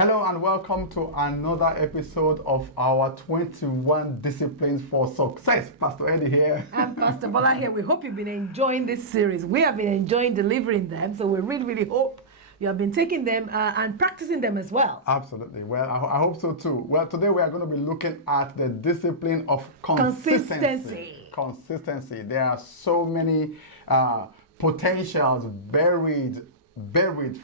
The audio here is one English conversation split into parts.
Hello and welcome to another episode of our 21 Disciplines for Success. Pastor Eddie here. And Pastor Bola here. We hope you've been enjoying this series. We have been enjoying delivering them, so we really hope you have been taking them and practicing them as well. Absolutely. Well, I hope so too. Well, today we are going to be looking at the discipline of consistency. Consistency. There are so many potentials buried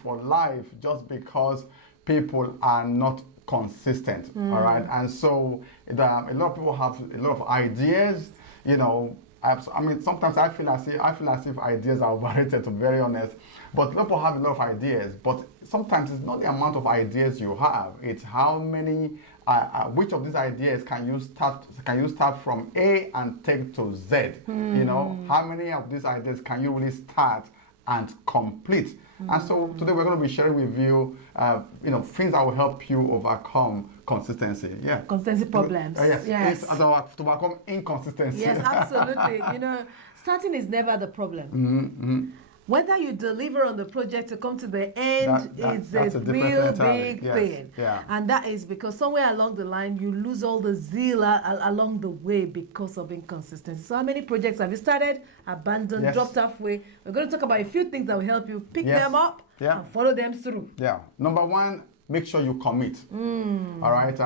for life just because people are not consistent. All right, and so a lot of people have a lot of ideas. You know, I mean, sometimes I feel as if ideas are overrated, to be very honest. But people have a lot of ideas. But sometimes it's not the amount of ideas you have; it's how many. Which of these ideas can you start from A and take to Z? You know, how many of these ideas can you really start and complete? And so today we're going to be sharing with you, things that will help you overcome consistency. Yeah. Consistency problems. Yes. It's to overcome inconsistency. Yes, absolutely. Starting is never the problem. Whether you deliver on the project to come to the end is a real big thing. Yeah. And that is because somewhere along the line, you lose all the zeal along the way because of inconsistency. So how many projects have you started, abandoned, dropped halfway? We're going to talk about a few things that will help you pick them up and follow them through. Yeah. Number one, make sure you commit. All right.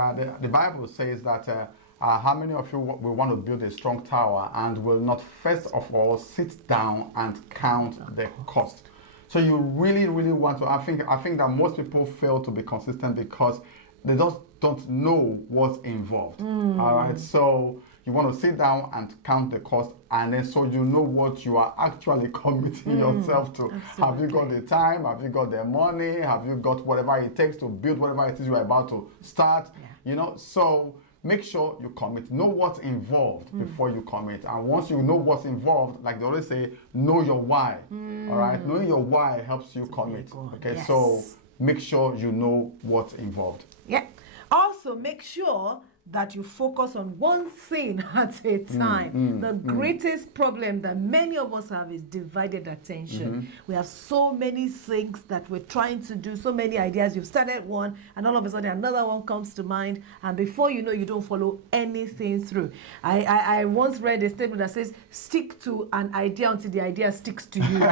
The Bible says that how many of you will want to build a strong tower and will not first of all sit down and count the cost? So you really want to. I think that most people fail to be consistent because they just don't know what's involved. All right. So you want to sit down and count the cost, and then so you know what you are actually committing yourself to. Absolutely. Have you got the time? Have you got the money? Have you got whatever it takes to build whatever it is you are about to start? Yeah. So make sure you commit. Know what's involved before you commit. And once you know what's involved, like they always say, know your why. All right? Knowing your why helps you commit. Okay, yes. So make sure you know what's involved. Yeah. Also, make sure that you focus on one thing at a time. The greatest problem that many of us have is divided attention. We have so many things that we're trying to do, so many ideas. You've started one, and all of a sudden another one comes to mind, and before you know, you don't follow anything through. I once read a statement that says, stick to an idea until the idea sticks to you.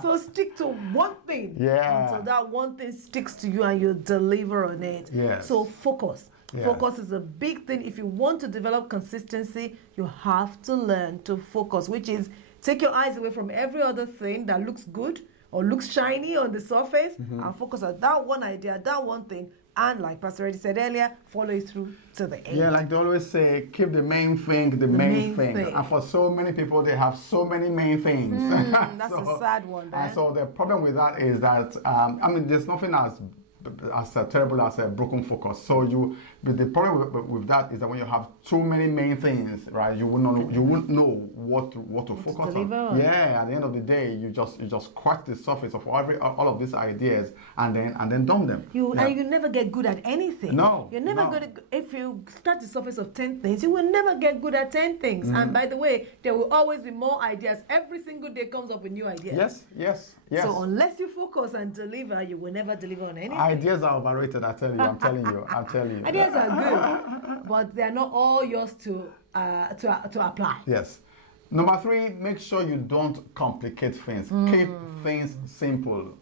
So stick to one thing until that one thing sticks to you and you deliver on it. Yes. So focus. Yeah. Focus is a big thing. If you want to develop consistency, you have to learn to focus, which is take your eyes away from every other thing that looks good or looks shiny on the surface and focus on that one idea, that one thing, and like Pastor Eddie said earlier, follow it through to the end. Yeah, like they always say, keep the main thing the main thing. And for so many people, they have so many main things. That's a sad one, then. And so the problem with that is that, there's nothing as terrible as a broken focus. So but the problem with that is that when you have too many main things, right, you won't know what to focus on. Yeah, at the end of the day, you just scratch the surface of all of these ideas and then dump them. And you never get good at anything. No, you're never good. If you scratch the surface of 10 things, you will never get good at 10 things. And by the way, there will always be more ideas. Every single day comes up with new ideas. Yes. So unless you focus and deliver, you will never deliver on anything. Ideas are overrated, I'm telling you. Ideas are good, but they're not all yours to apply. Yes. Number 3, make sure you don't complicate things. Keep things simple.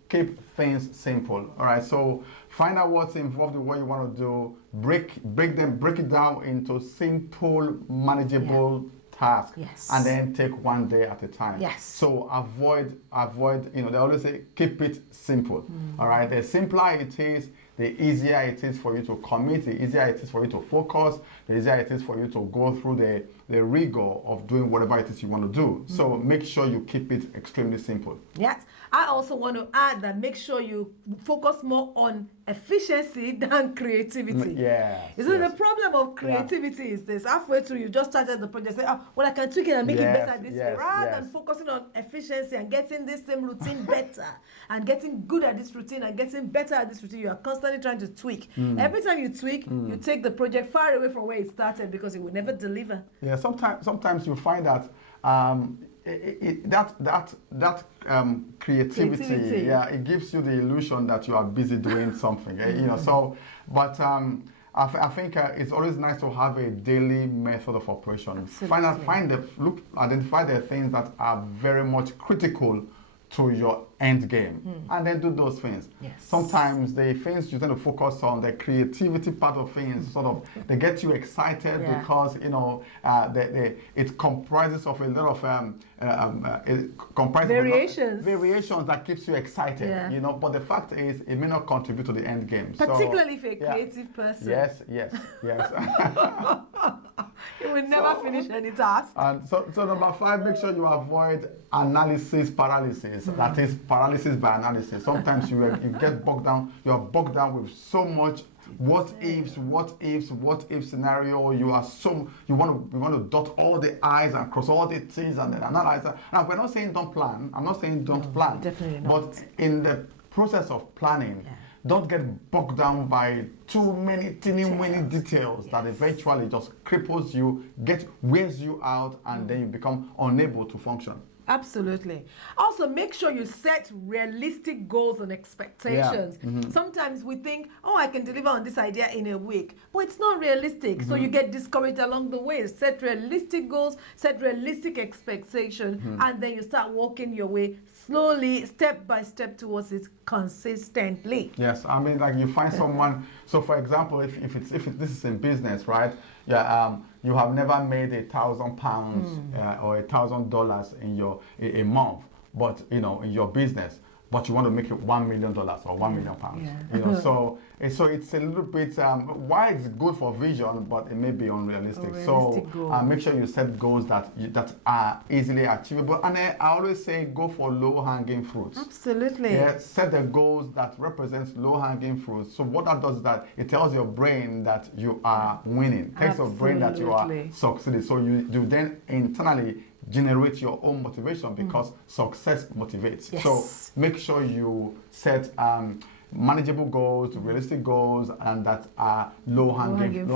All right. So find out what's involved in what you want to do. Break it down into simple, manageable task, and then take one day at a time. Yes. So avoid, they always say, keep it simple. All right. The simpler it is, the easier it is for you to commit, the easier it is for you to focus, the easier it is for you to go through the rigor of doing whatever it is you want to do. So make sure you keep it extremely simple. Yes. I also want to add that make sure you focus more on efficiency than creativity. The problem of creativity is this. Halfway through, you just started the project, say, I can tweak it and make it better this way. Rather than focusing on efficiency and getting this same routine better and getting good at this routine and getting better at this routine, you are constantly trying to tweak. Every time you tweak, you take the project far away from where it started because it will never deliver. Yeah, sometimes you find that creativity, yeah, it gives you the illusion that you are busy doing something, you know. So, but I think it's always nice to have a daily method of operation. Identify the things that are very much critical to your end game, and then do those things. Yes. Sometimes the things you tend to focus on, the creativity part of things, sort of, they get you excited because, you know, it comprises of a lot of variations that keeps you excited, you know. But the fact is, it may not contribute to the end game. Particularly if you're a creative person. Yes. You will never finish any task. And so number 5, make sure you avoid analysis paralysis. That is paralysis by analysis. Sometimes you get bogged down. You are bogged down with so much what ifs scenario. You want to dot all the I's and cross all the T's and then analyze. Now, we're not saying don't plan. I'm not saying don't plan. Definitely not. But in the process of planning, don't get bogged down by too many teeny details that eventually just cripples you, wears you out, and then you become unable to function. Absolutely. Also, make sure you set realistic goals and expectations. Sometimes we think, oh, I can deliver on this idea in a week, but it's not realistic. So you get discouraged along the way. Set realistic goals, set realistic expectations, and then you start walking your way slowly, step by step towards it consistently. Yes, I mean, like you find someone. So, for example, if this is in business, right? Yeah, you have never made £1,000 or $1,000 in a month, but you know, in your business, but you want to make it $1 million or £1 million. You know, so it's a little bit why it's good for vision, but it may be unrealistic. Make sure you set goals that are easily achievable, and I always say go for low-hanging fruits. Absolutely. Yeah, set the goals that represent low-hanging fruits. So what that does is that it tells your brain that you are winning. It tells your brain that you are succeeding. So you then internally generate your own motivation because success motivates. Yes. So make sure you set manageable goals, realistic goals, and that are low-hanging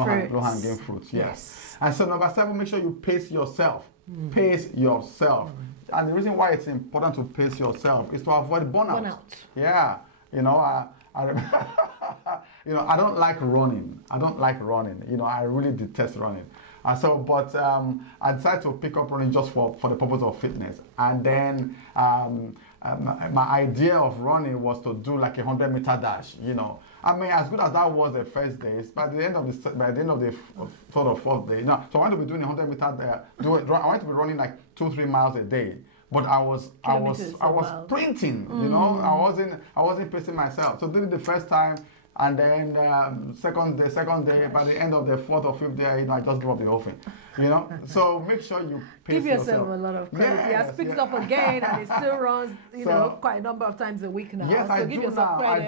fruits. Yes. And so number 7, make sure you pace yourself. Pace yourself. And the reason why it's important to pace yourself is to avoid burnout. Yeah. You know, I don't like running. You know, I really detest running. I decided to pick up running just for the purpose of fitness. And then my idea of running was to do like a 100-meter dash. You know, I mean, as good as that was the first day, by the end of the sort of 4th day, so I want to be doing a 100-meter. I want to be running like 2-3 miles a day. But I was sprinting. You know, I wasn't pacing myself. So did it the first time. And then second day, by the end of the 4th or 5th day, you know, I just give up the whole thing. You know, so make sure you pace give yourself a lot of credit. He has picked it up again, and he still runs, you know, quite a number of times a week now. Yes, so I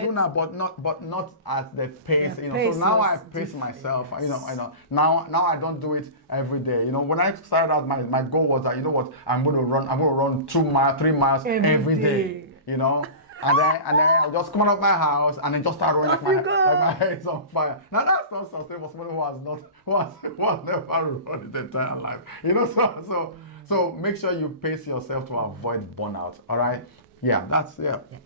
do now, but not at the pace. You know, so now I pace myself. You know, now I don't do it every day. You know, when I started out, my goal was that, you know what, I'm going to run 2 miles, 3 miles every day. You know. And then I'll just come out of my house and then just start running like my head is on fire. Now that's not sustainable for someone who has never run his entire life. You know, so make sure you pace yourself to avoid burnout. All right. Yeah,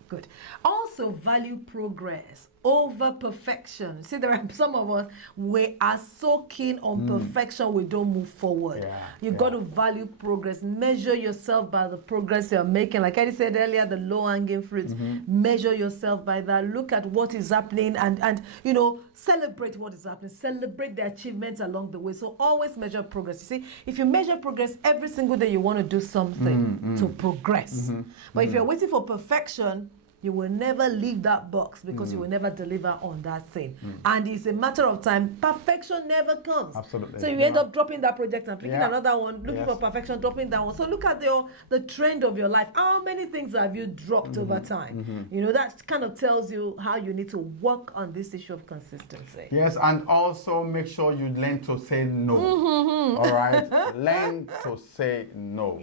good. Also, value progress over perfection. See, there are some of us, we are so keen on perfection, we don't move forward. You got to value progress. Measure yourself by the progress you're making. Like I said earlier, the low-hanging fruits. Measure yourself by that. Look at what is happening and you know, celebrate what is happening. Celebrate the achievements along the way. So always measure progress. You see, if you measure progress every single day, you want to do something to progress. But if you're waiting for perfection, you will never leave that box because you will never deliver on that thing. And it's a matter of time. Perfection never comes. Absolutely. So you end up dropping that project and picking another one, looking for perfection, dropping that one. So look at the trend of your life. How many things have you dropped over time? You know, that kind of tells you how you need to work on this issue of consistency. Yes, and also make sure you learn to say no. All right? Learn to say no.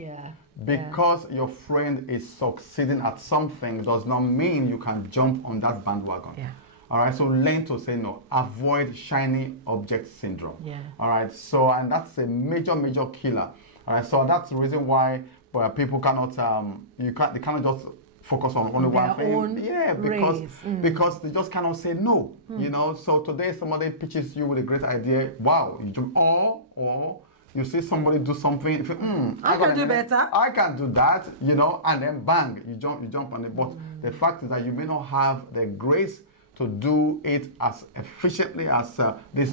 Because your friend is succeeding at something does not mean you can jump on that bandwagon. All right, so learn to say no. Avoid shiny object syndrome. All right, so, and that's a major killer. All right, so that's the reason why where people cannot, they cannot just focus on only one thing. Yeah, because they just cannot say no, you know. So today somebody pitches you with a great idea, wow, you jump, or you see somebody do something, you think, I can do better. I can do that, you know, and then bang, you jump on it. But the fact is that you may not have the grace to do it as efficiently as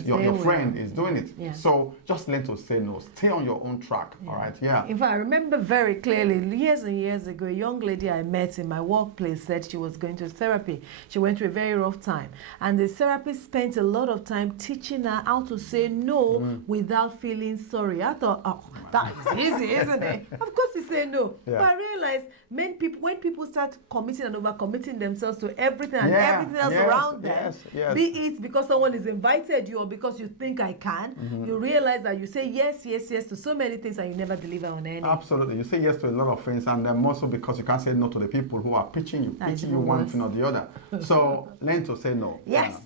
your friend is doing it. Yeah. So just learn to say no. Stay on your own track. All right. Yeah. In fact, I remember very clearly years and years ago, a young lady I met in my workplace said she was going to therapy. She went through a very rough time, and the therapist spent a lot of time teaching her how to say no without feeling sorry. I thought, oh, that is easy, isn't it? Of course, you say no. Yeah. But I realized when people start committing and overcommitting themselves to everything and everything else around them, be it because someone has invited you or because you think I can, you realize that you say yes to so many things and you never deliver on any. Absolutely. You say yes to a lot of things, and then also because you can't say no to the people who are pitching you one thing or the other. So learn to say no. Yes.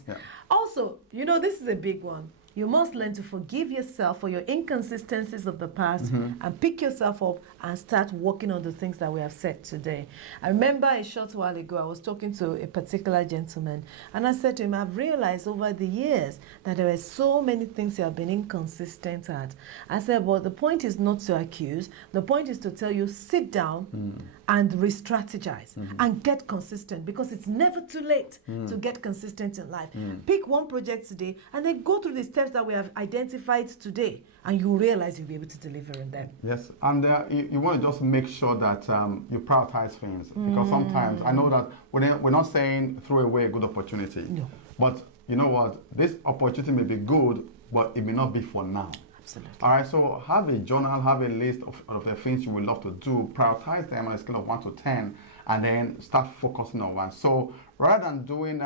Also, you know, this is a big one. You must learn to forgive yourself for your inconsistencies of the past and pick yourself up and start working on the things that we have said today. I remember a short while ago, I was talking to a particular gentleman, and I said to him, I've realized over the years that there are so many things you have been inconsistent at. I said, well, the point is not to accuse. The point is to tell you, sit down and re-strategize and get consistent, because it's never too late to get consistent in life. Pick one project today and then go through the steps that we have identified today, and you realize you'll be able to deliver on them. Yes, and you want to just make sure that you prioritize things, because sometimes I know that we're not saying throw away a good opportunity, but you know what, this opportunity may be good, but it may not be for now. Absolutely. All right, so have a journal, have a list of the things you would love to do, prioritize them on a scale of 1 to 10, and then start focusing on one. So rather than doing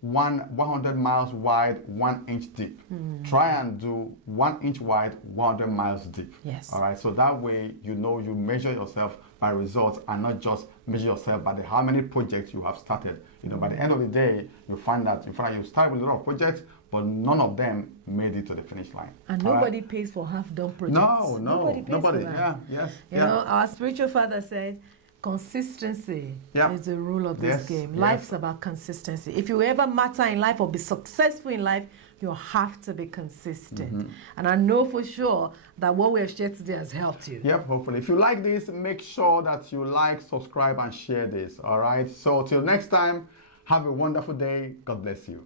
100 miles wide, 1 inch deep, try and do 1 inch wide, 100 miles deep. Yes. All right, so that way you know you measure yourself by results and not just measure yourself by how many projects you have started. You know, by the end of the day, you find that in fact you start with a lot of projects, but none of them made it to the finish line. And nobody pays for half-done projects. No, Nobody pays for that. Yeah, yes. You know, our spiritual father said, consistency is the rule of this game. Life's about consistency. If you ever matter in life or be successful in life, you have to be consistent. And I know for sure that what we have shared today has helped you. Yep, hopefully. If you like this, make sure that you like, subscribe, and share this. All right? So till next time, have a wonderful day. God bless you.